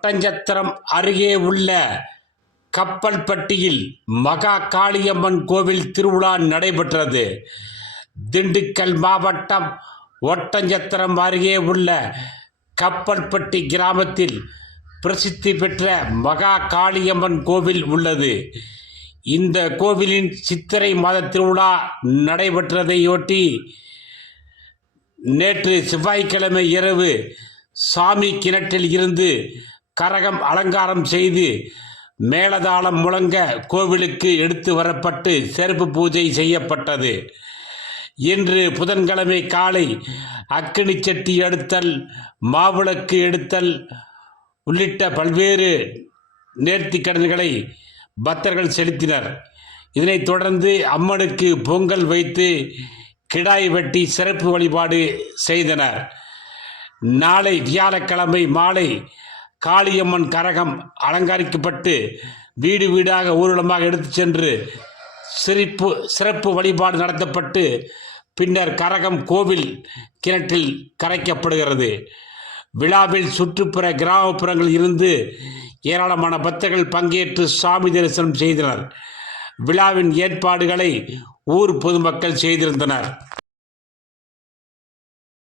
ஒட்டஞ்சத்திரம் அருகே உள்ள கப்பல்பட்டியில் மகா காளியம்மன் கோவில் திருவிழா நடைபெற்றது. திண்டுக்கல் மாவட்டம் ஒட்டஞ்சத்திரம் அருகே உள்ள கப்பல்பட்டி கிராமத்தில் பிரசித்தி பெற்ற மகா காளியம்மன் கோவில் உள்ளது. இந்த கோவிலின் சித்திரை மாத திருவிழா நடைபெற்றதையொட்டி நேற்று செவ்வாய்க்கிழமை இரவு சாமி கிணற்றில் இருந்து கரகம் அலங்காரம் செய்து மேளதாளம் முழங்க கோவிலுக்கு எடுத்து வரப்பட்டு சிறப்பு பூஜை செய்யப்பட்டது. இன்று புதன்கிழமை காலை அக்கினி சட்டி எடுத்தல், மாவிளக்கு எடுத்தல் உள்ளிட்ட பல்வேறு நேர்த்திக்கடன்களை பக்தர்கள் செலுத்தினர். இதனைத் தொடர்ந்து அம்மனுக்கு பொங்கல் வைத்து கிடாய் வெட்டி சிறப்பு வழிபாடு செய்தனர். நாளை வியாழக்கிழமை மாலை காளியம்மன் கரகம் அலங்கரிக்கப்பட்டு வீடு வீடாக ஊர்வலமாக எடுத்து சென்று சிறப்பு வழிபாடு நடத்தப்பட்டு பின்னர் கரகம் கோவில் கிணற்றில் கரைக்கப்படுகிறது. விழாவில் சுற்றுப்புற கிராமப்புறங்களில் இருந்து ஏராளமான பக்தர்கள் பங்கேற்று சாமி தரிசனம் செய்தனர். விழாவின் ஏற்பாடுகளை ஊர் பொதுமக்கள் செய்திருந்தனர்.